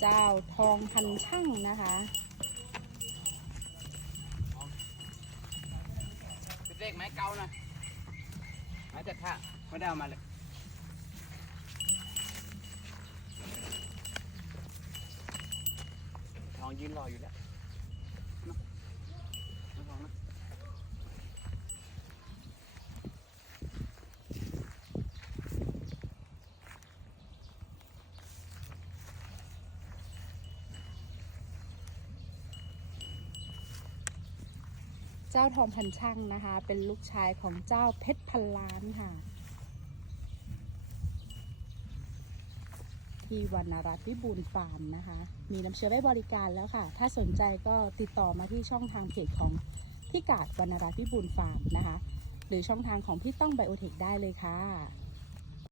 เจ้าทองพันช่างนะคะเป็นเลขไม้เกานะไม้จัดท่าไม่ได้เอามาเลยทองยืนรออยู่แล้วนะนะทองนะ เจ้าทองพันช่างนะคะ เป็นลูกชายของเจ้าเพชรพันล้านค่ะ ที่วรรณรัตน์วิบูลฟาร์มนะคะ มีน้ำเชื้อไว้บริการแล้วค่ะ ถ้าสนใจก็ติดต่อมาที่ช่องทางเพจของพี่กาดวรรณรัตน์วิบูลฟาร์มนะคะ หรือช่องทางของพี่ต้องไบโอเทคได้เลยค่ะ